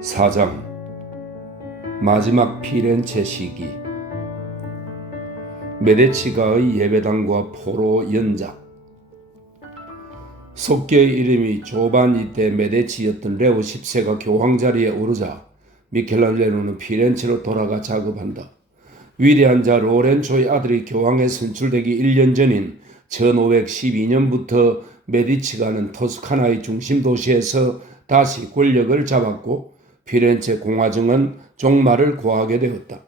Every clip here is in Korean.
4장 마지막 피렌체 시기. 메디치가의 예배당과 포로 연작. 속교의 이름이 조반니 때 메디치였던 레오 10세가 교황 자리에 오르자 미켈란젤로는 피렌체로 돌아가 작업한다. 위대한 자 로렌초의 아들이 교황에 선출되기 1년 전인 1512년부터 메디치가는 토스카나의 중심 도시에서 다시 권력을 잡았고 피렌체 공화정은 종말을 고하게 되었다.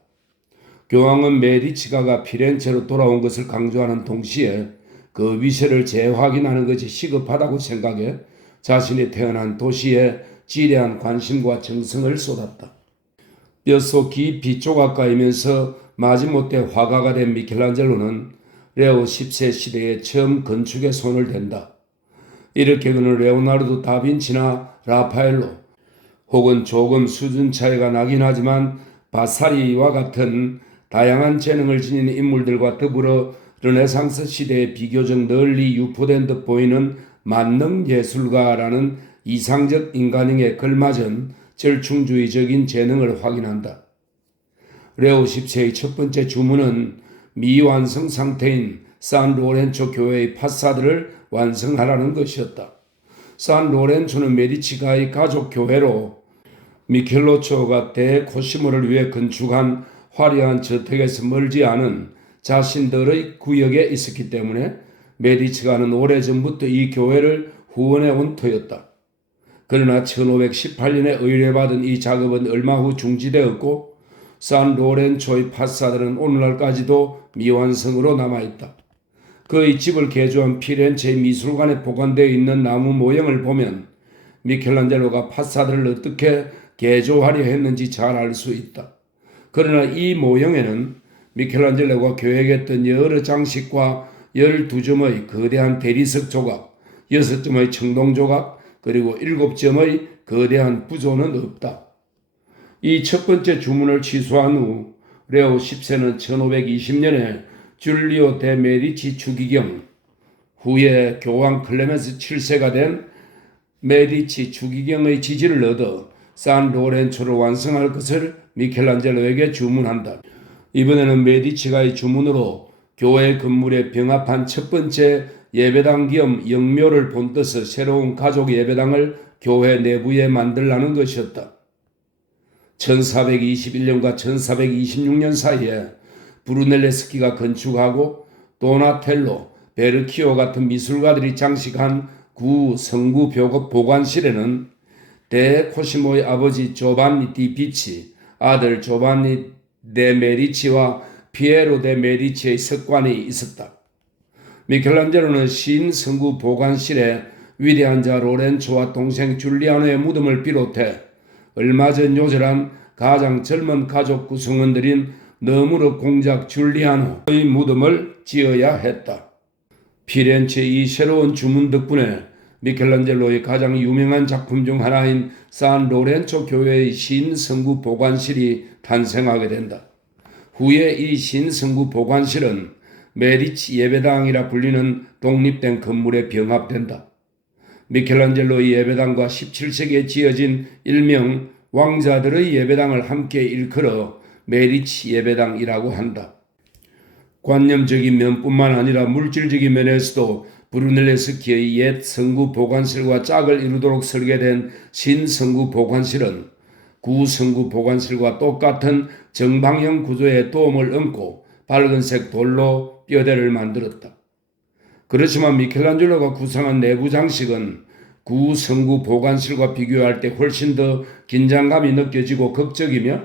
교황은 메디치가가 피렌체로 돌아온 것을 강조하는 동시에 그 위세를 재확인하는 것이 시급하다고 생각해 자신이 태어난 도시에 지대한 관심과 정성을 쏟았다. 뼛속 깊이 조각가이면서 마지못해 화가가 된 미켈란젤로는 레오 10세 시대에 처음 건축에 손을 댄다. 이렇게 그는 레오나르도 다빈치나 라파엘로 혹은 조금 수준 차이가 나긴 하지만 바사리와 같은 다양한 재능을 지닌 인물들과 더불어 르네상스 시대에 비교적 널리 유포된 듯 보이는 만능 예술가라는 이상적 인간형에 걸맞은 절충주의적인 재능을 확인한다. 레오 10세의 첫 번째 주문은 미완성 상태인 산 로렌초 교회의 파사드를 완성하라는 것이었다. 산 로렌초는 메디치가의 가족 교회로 미켈로초가 대코시모를 위해 건축한 화려한 저택에서 멀지 않은 자신들의 구역에 있었기 때문에 메디치가는 오래전부터 이 교회를 후원해온 터였다. 그러나 1518년에 의뢰받은 이 작업은 얼마 후 중지되었고 산 로렌초의 파사드는 오늘날까지도 미완성으로 남아있다. 그의 집을 개조한 피렌체 미술관에 보관되어 있는 나무 모형을 보면 미켈란젤로가 파사드를 어떻게 개조하려 했는지 잘 알 수 있다. 그러나 이 모형에는 미켈란젤로가 계획했던 여러 장식과 12점의 거대한 대리석 조각, 6점의 청동 조각, 그리고 7점의 거대한 부조는 없다. 이 첫 번째 주문을 취소한 후 레오 10세는 1520년에 줄리오 데 메디치 추기경, 후에 교황 클레멘스 7세가 된 메디치 추기경의 지지를 얻어 산 로렌초를 완성할 것을 미켈란젤로에게 주문한다. 이번에는 메디치가의 주문으로 교회 건물에 병합한 첫 번째 예배당 겸 영묘를 본떠서 새로운 가족 예배당을 교회 내부에 만들라는 것이었다. 1421년과 1426년 사이에 브루넬레스키가 건축하고 도나텔로, 베르키오 같은 미술가들이 장식한 구 성구 보관실에는 대코시모의 아버지 조반니 디 비치, 아들 조반니 데 메디치와 피에로 데 메디치의 석관이 있었다. 미켈란젤로는 신성구 보관실에 위대한 자 로렌초와 동생 줄리아노의 무덤을 비롯해 얼마 전 요절한 가장 젊은 가족 구성원들인 너무르 공작 줄리아노의 무덤을 지어야 했다. 피렌체의 이 새로운 주문 덕분에 미켈란젤로의 가장 유명한 작품 중 하나인 산 로렌초 교회의 신성구 보관실이 탄생하게 된다. 후에 이 신성구 보관실은 메디치 예배당이라 불리는 독립된 건물에 병합된다. 미켈란젤로의 예배당과 17세기에 지어진 일명 왕자들의 예배당을 함께 일컬어 메디치 예배당이라고 한다. 관념적인 면뿐만 아니라 물질적인 면에서도 브루넬레스키의 옛 성구 보관실과 짝을 이루도록 설계된 신성구 보관실은 구성구 보관실과 똑같은 정방형 구조에 도움을 얻고 밝은색 돌로 뼈대를 만들었다. 그렇지만 미켈란젤로가 구상한 내부 장식은 구성구 보관실과 비교할 때 훨씬 더 긴장감이 느껴지고 극적이며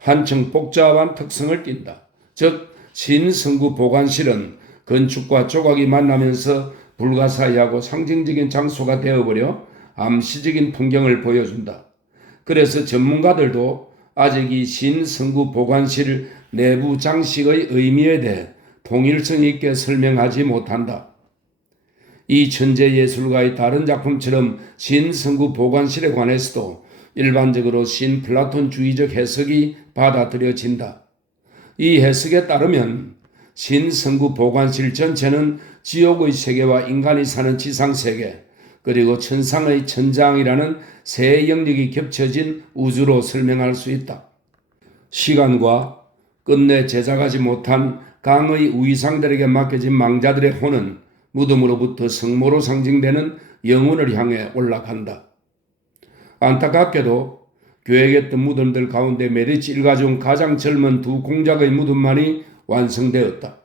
한층 복잡한 특성을 띈다. 즉 신성구 보관실은 건축과 조각이 만나면서 불가사의하고 상징적인 장소가 되어버려 암시적인 풍경을 보여준다. 그래서 전문가들도 아직 이 신성구 보관실 내부 장식의 의미에 대해 통일성 있게 설명하지 못한다. 이 천재 예술가의 다른 작품처럼 신성구 보관실에 관해서도 일반적으로 신플라톤주의적 해석이 받아들여진다. 이 해석에 따르면 신성구 보관실 전체는 지옥의 세계와 인간이 사는 지상세계, 그리고 천상의 천장이라는 세 영역이 겹쳐진 우주로 설명할 수 있다. 시간과 끝내 제작하지 못한 강의 우이상들에게 맡겨진 망자들의 혼은 무덤으로부터 성모로 상징되는 영혼을 향해 올라간다. 안타깝게도 계획했던 무덤들 가운데 메디치 일가중 가장 젊은 두 공작의 무덤만이 완성되었다.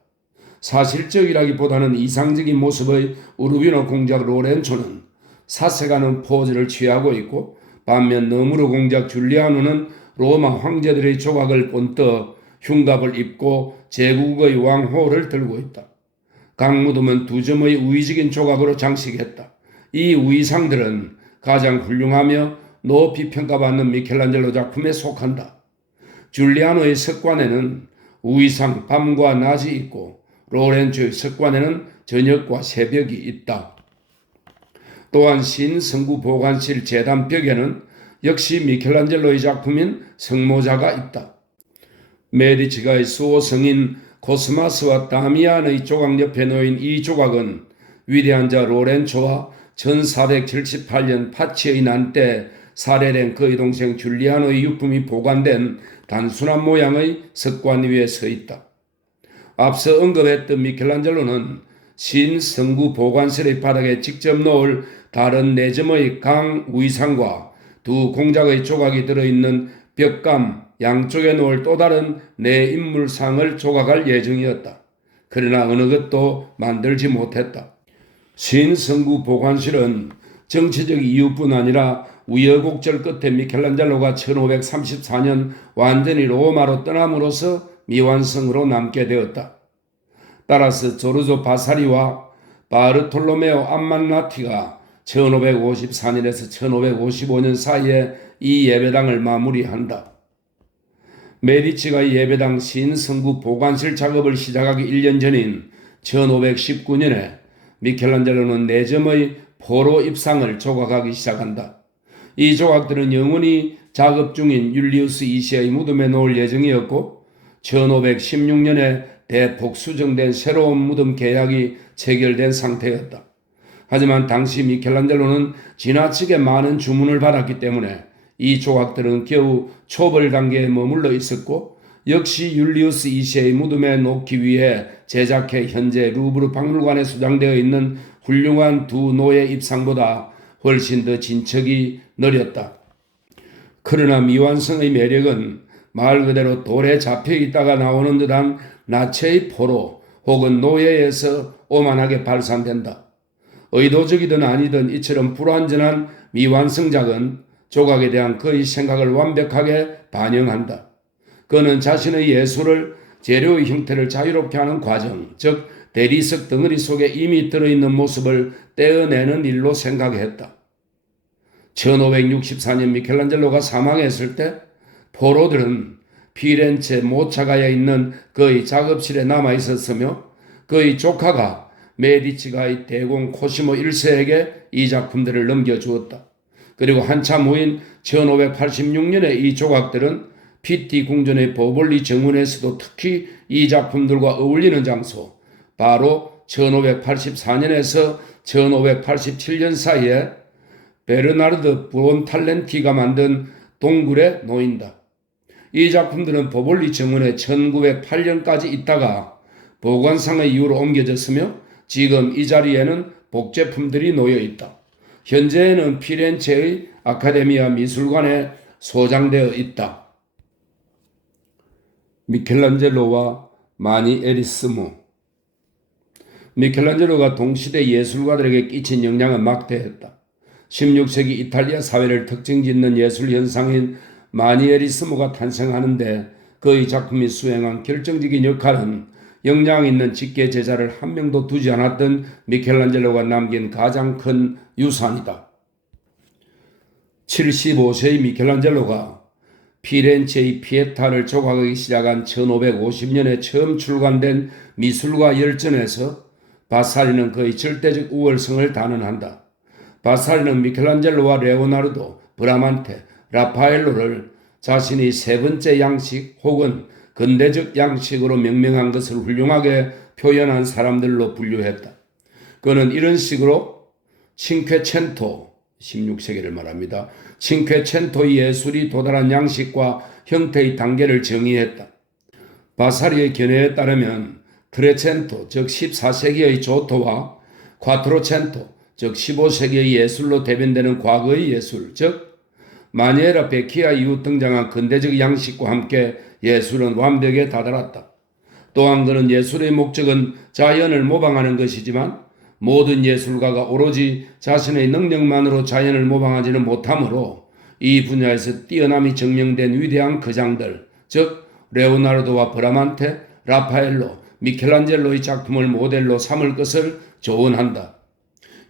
사실적이라기보다는 이상적인 모습의 우르비노 공작 로렌초는 사색하는 포즈를 취하고 있고, 반면 너무르 공작 줄리아노는 로마 황제들의 조각을 본떠 흉갑을 입고 제국의 왕호를 들고 있다. 각 무덤은 두 점의 우의적인 조각으로 장식했다. 이 우의상들은 가장 훌륭하며 높이 평가받는 미켈란젤로 작품에 속한다. 줄리아노의 석관에는 우의상 밤과 낮이 있고 로렌초의 석관에는 저녁과 새벽이 있다. 또한 신성구 보관실 제단벽에는 역시 미켈란젤로의 작품인 성모자가 있다. 메디치가의 수호성인 코스마스와 다미안의 조각 옆에 놓인 이 조각은 위대한 자 로렌초와 1478년 파치의 난 때 살해된 그의 동생 줄리아노의 유품이 보관된 단순한 모양의 석관 위에 서 있다. 앞서 언급했던 미켈란젤로는 신성구 보관실의 바닥에 직접 놓을 다른 4점의 강 우의상과 두 공작의 조각이 들어있는 벽감 양쪽에 놓을 또 다른 4인물상을 조각할 예정이었다. 그러나 어느 것도 만들지 못했다. 신성구 보관실은 정치적 이유뿐 아니라 우여곡절 끝에 미켈란젤로가 1534년 완전히 로마로 떠남으로써 미완성으로 남게 되었다. 따라서 조르조 바사리와 바르톨로메오 암만라티가 1554년에서 1555년 사이에 이 예배당을 마무리한다. 메디치가 예배당 신성구 보관실 작업을 시작하기 1년 전인 1519년에 미켈란젤로는 4점의 포로 입상을 조각하기 시작한다. 이 조각들은 영원히 작업 중인 율리우스 2세의 무덤에 놓을 예정이었고 1516년에 대폭 수정된 새로운 무덤 계약이 체결된 상태였다. 하지만 당시 미켈란젤로는 지나치게 많은 주문을 받았기 때문에 이 조각들은 겨우 초벌 단계에 머물러 있었고, 역시 율리우스 2세의 무덤에 놓기 위해 제작해 현재 루브르 박물관에 수장되어 있는 훌륭한 두 노예 입상보다 훨씬 더 진척이 느렸다. 그러나 미완성의 매력은 말 그대로 돌에 잡혀 있다가 나오는 듯한 나체의 포로 혹은 노예에서 오만하게 발산된다. 의도적이든 아니든 이처럼 불완전한 미완성작은 조각에 대한 그의 생각을 완벽하게 반영한다. 그는 자신의 예술을 재료의 형태를 자유롭게 하는 과정, 즉 대리석 덩어리 속에 이미 들어있는 모습을 떼어내는 일로 생각했다. 1564년 미켈란젤로가 사망했을 때 포로들은 피렌체 모차가에 있는 그의 작업실에 남아있었으며 그의 조카가 메디치가의 대공 코시모 1세에게 이 작품들을 넘겨주었다. 그리고 한참 후인 1586년에 이 조각들은 피티 궁전의 보볼리 정원에서도 특히 이 작품들과 어울리는 장소, 바로 1584년에서 1587년 사이에 베르나르드 브론탈렌티가 만든 동굴에 놓인다. 이 작품들은 보볼리 정원에 1908년까지 있다가 보관상의 이유로 옮겨졌으며 지금 이 자리에는 복제품들이 놓여 있다. 현재는 피렌체의 아카데미아 미술관에 소장되어 있다. 미켈란젤로와 마니에리스모. 미켈란젤로가 동시대 예술가들에게 끼친 영향은 막대했다. 16세기 이탈리아 사회를 특징짓는 예술 현상인 마니에리스모가 탄생하는데 그의 작품이 수행한 결정적인 역할은 역량 있는 직계 제자를 한 명도 두지 않았던 미켈란젤로가 남긴 가장 큰 유산이다. 75세의 미켈란젤로가 피렌체의 피에타를 조각하기 시작한 1550년에 처음 출간된 미술과 열전에서 바사리는 그의 절대적 우월성을 단언한다. 바사리는 미켈란젤로와 레오나르도, 브라만테, 라파엘로를 자신이 세 번째 양식 혹은 근대적 양식으로 명명한 것을 훌륭하게 표현한 사람들로 분류했다. 그는 이런 식으로 칭퀘첸토 16세기를 말합니다. 칭퀘첸토의 예술이 도달한 양식과 형태의 단계를 정의했다. 바사리의 견해에 따르면 트레첸토 즉 14세기의 조토와 콰트로첸토 즉 15세기의 예술로 대변되는 과거의 예술 즉 마니에라 베키아 이후 등장한 근대적 양식과 함께 예술은 완벽에 다다랐다. 또한 그는 예술의 목적은 자연을 모방하는 것이지만 모든 예술가가 오로지 자신의 능력만으로 자연을 모방하지는 못하므로 이 분야에서 뛰어남이 증명된 위대한 거장들 즉 레오나르도와 브라만테, 라파엘로, 미켈란젤로의 작품을 모델로 삼을 것을 조언한다.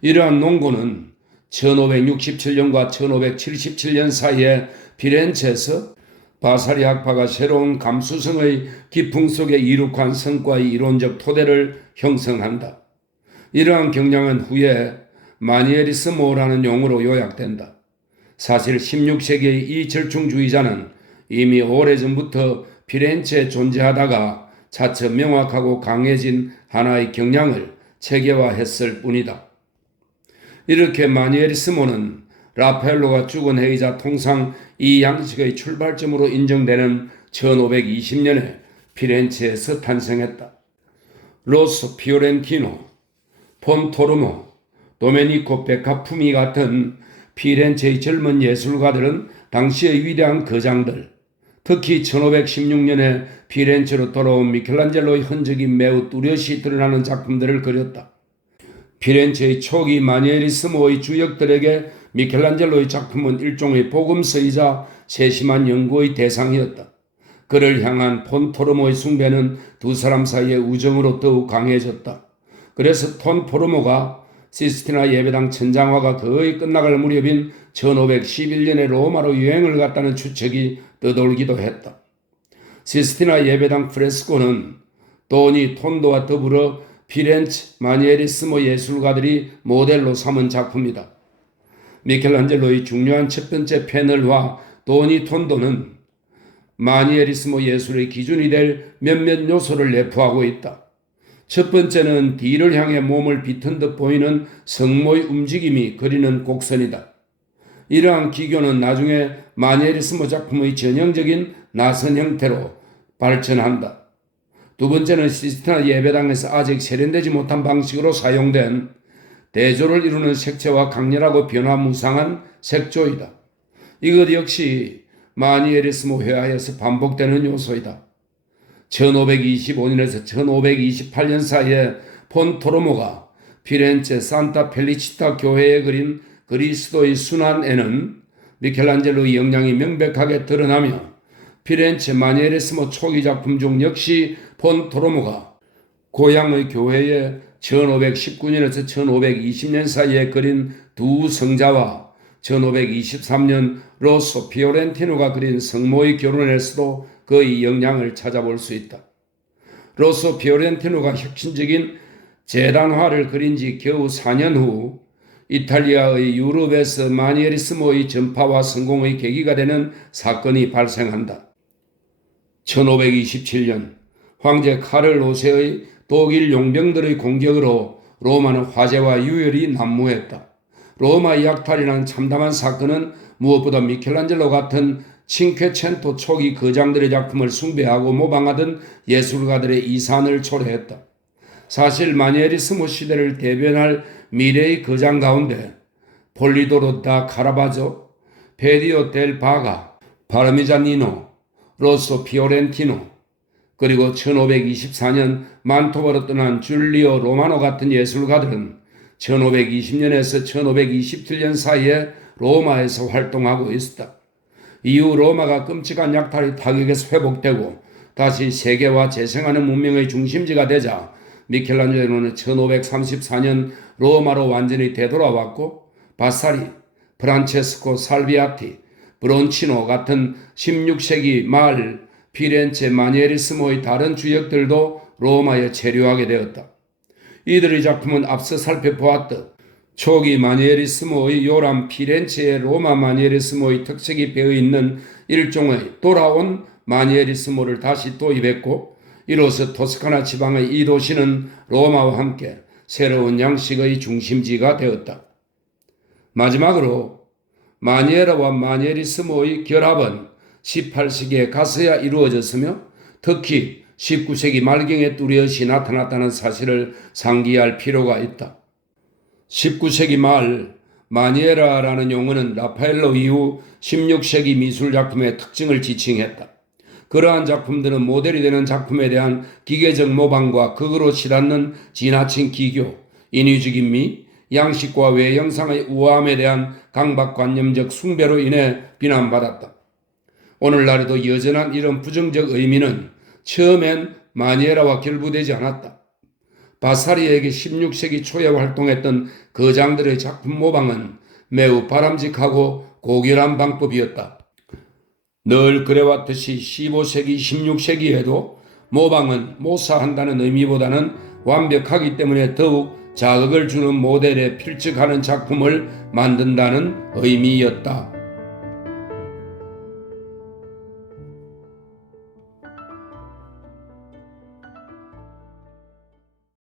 이러한 논고는 1567년과 1577년 사이에 피렌체에서 바사리 학파가 새로운 감수성의 기풍 속에 이룩한 성과의 이론적 토대를 형성한다. 이러한 경향은 후에 마니에리스모라는 용어로 요약된다. 사실 16세기의 이 절충주의자는 이미 오래전부터 피렌체에 존재하다가 차츰 명확하고 강해진 하나의 경향을 체계화했을 뿐이다. 이렇게 마니에리스모는 라파엘로가 죽은 해이자 통상 이 양식의 출발점으로 인정되는 1520년에 피렌체에서 탄생했다. 로소 피오렌티노, 폰토르모, 도메니코 베카푸미 같은 피렌체의 젊은 예술가들은 당시의 위대한 거장들, 특히 1516년에 피렌체로 돌아온 미켈란젤로의 흔적이 매우 뚜렷이 드러나는 작품들을 그렸다. 피렌체의 초기 마니에리스모의 주역들에게 미켈란젤로의 작품은 일종의 복음서이자 세심한 연구의 대상이었다. 그를 향한 폰토르모의 숭배는 두 사람 사이의 우정으로 더욱 강해졌다. 그래서 폰토르모가 시스티나 예배당 천장화가 거의 끝나갈 무렵인 1511년에 로마로 여행을 갔다는 추측이 떠돌기도 했다. 시스티나 예배당 프레스코는 도니 톤도와 더불어 피렌체 마니에리스모 예술가들이 모델로 삼은 작품이다. 미켈란젤로의 중요한 첫 번째 패널화 도니 톤도는 마니에리스모 예술의 기준이 될 몇몇 요소를 내포하고 있다. 첫 번째는 뒤를 향해 몸을 비튼 듯 보이는 성모의 움직임이 그리는 곡선이다. 이러한 기교는 나중에 마니에리스모 작품의 전형적인 나선 형태로 발전한다. 두 번째는 시스티나 예배당에서 아직 세련되지 못한 방식으로 사용된 대조를 이루는 색채와 강렬하고 변화무쌍한 색조이다. 이것 역시 마니에리스모 회화에서 반복되는 요소이다. 1525년에서 1528년 사이에 폰토르모가 피렌체 산타 펠리치타 교회에 그린 그리스도의 순환에는 미켈란젤로의 영향이 명백하게 드러나며 피렌체 마니에리스모 초기 작품 중 역시 폰토르모가 고향의 교회에 1519년에서 1520년 사이에 그린 두 성자와 1523년 로소 피오렌티노가 그린 성모의 결혼에서도 그의 영향을 찾아볼 수 있다. 로소 피오렌티노가 혁신적인 재단화를 그린 지 겨우 4년 후 이탈리아의 유럽에서 마니에리스모의 전파와 성공의 계기가 되는 사건이 발생한다. 1527년 황제 카를 5세의 독일 용병들의 공격으로 로마는 화재와 유혈이 난무했다. 로마의 약탈이란 참담한 사건은 무엇보다 미켈란젤로 같은 칭퀘첸토 초기 거장들의 작품을 숭배하고 모방하던 예술가들의 이산을 초래했다. 사실 마니에리스모 시대를 대변할 미래의 거장 가운데 폴리도로 다 카라바조, 페디오 델 바가, 파르미자니노, 로소 피오렌티노, 그리고 1524년 만토바로 떠난 줄리오 로마노 같은 예술가들은 1520년에서 1527년 사이에 로마에서 활동하고 있었다. 이후 로마가 끔찍한 약탈의 타격에서 회복되고 다시 세계화 재생하는 문명의 중심지가 되자 미켈란젤로는 1534년 로마로 완전히 되돌아왔고 바사리, 프란체스코 살비아티, 브론치노 같은 16세기 말 피렌체 마니에리스모의 다른 주역들도 로마에 체류하게 되었다. 이들의 작품은 앞서 살펴보았듯 초기 마니에리스모의 요람 피렌체의 로마 마니에리스모의 특색이 배어있는 일종의 돌아온 마니에리스모를 다시 도입했고 이로써 토스카나 지방의 이 도시는 로마와 함께 새로운 양식의 중심지가 되었다. 마지막으로 마니에라와 마nie리스모의 결합은 18세기에 가서야 이루어졌으며 특히 19세기 말경에 뚜렷이 나타났다는 사실을 상기할 필요가 있다. 19세기 말 마니에라라는 용어는 라파엘로 이후 16세기 미술작품의 특징을 지칭했다. 그러한 작품들은 모델이 되는 작품에 대한 기계적 모방과 극으로 치닫는 지나친 기교, 인위적인 미, 양식과 외형상의 우아함에 대한 강박관념적 숭배로 인해 비난받았다. 오늘날에도 여전한 이런 부정적 의미는 처음엔 마니에라와 결부되지 않았다. 바사리에게 16세기 초에 활동했던 거장들의 작품 모방은 매우 바람직하고 고결한 방법이었다. 늘 그래왔듯이 15세기, 16세기에도 모방은 모사한다는 의미보다는 완벽하기 때문에 더욱 자극을 주는 모델에 필적하는 작품을 만든다는 의미였다.